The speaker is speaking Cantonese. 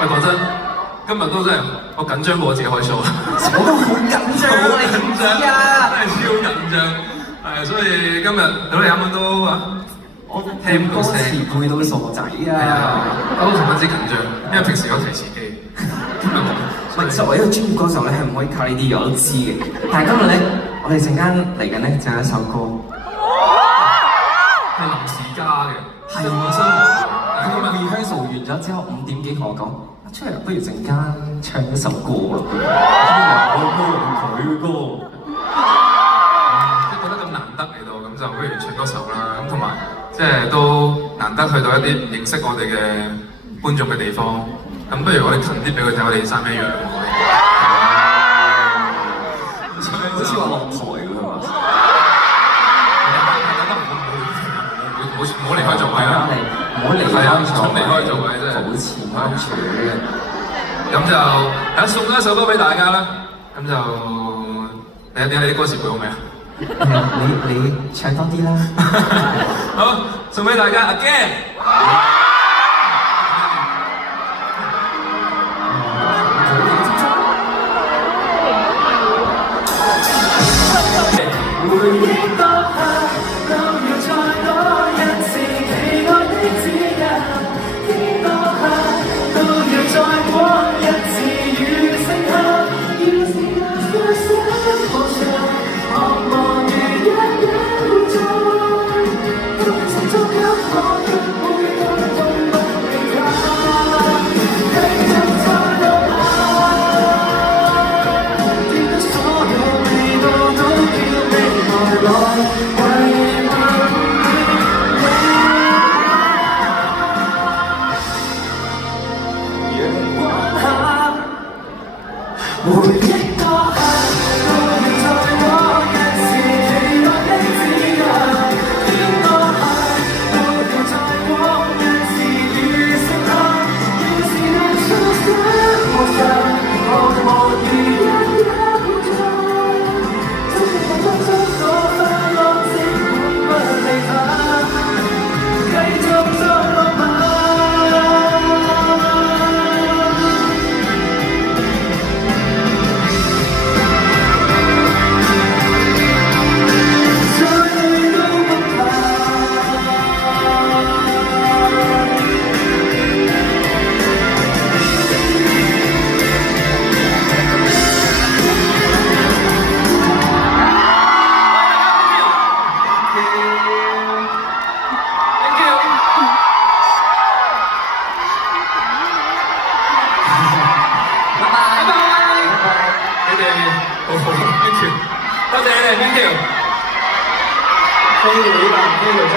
喂，講真，今日都真係我緊張過我自己開 show。我都好緊張啊！你知唔知啊？真係超緊張。係，所以今日到你啱啱都啊，我聽唔到聲，背到傻仔啊！係啊，我都十分之緊張，因為平時有提詞機，今日冇。作為一個專業歌手咧，係唔可以靠呢啲嘢，我都知嘅。但係今日咧，我哋陣間嚟緊咧就有一首歌，係臨時加嘅，係喎真係。佢今日 rehearsal 完咗之後5點幾同我講，出嚟不如陣間唱一首歌啊！我歌佢嘅歌，即係覺得咁難得嚟到，咁就不如唱多首啦。咁同埋即係都難得去到一啲唔認識我哋嘅觀眾嘅地方。咁不如我哋近啲俾佢睇我哋衫一樣，好似話落台㗎嘛？唔好離開座位啦！唔好離開座位，離開座位真係保持安全嘅。咁就係送多一首歌俾大家啦。咁就你啲歌詞背好未啊？你唱多啲啦。好，送俾大家 Again。回憶當下，都要再多一次期待的指引。天當下，都要再過一次與盛夏。要是那些生活上，渴望如一夜活在，都曾足給我的每個動物離開。繼續再落下，見到所有味道都叫未來為問你，陽光下，回憶多下，都要再多一次期待的指引。天多下，都要再過一次與盛夏。要是能說生活上，渴望如一夜活在，就算我匆匆所花落星永不離下，繼續再落馬。再累都不怕。拜拜。你哋好好 ，thank you，多謝你哋 ，thank you。飛你吧，飛你真。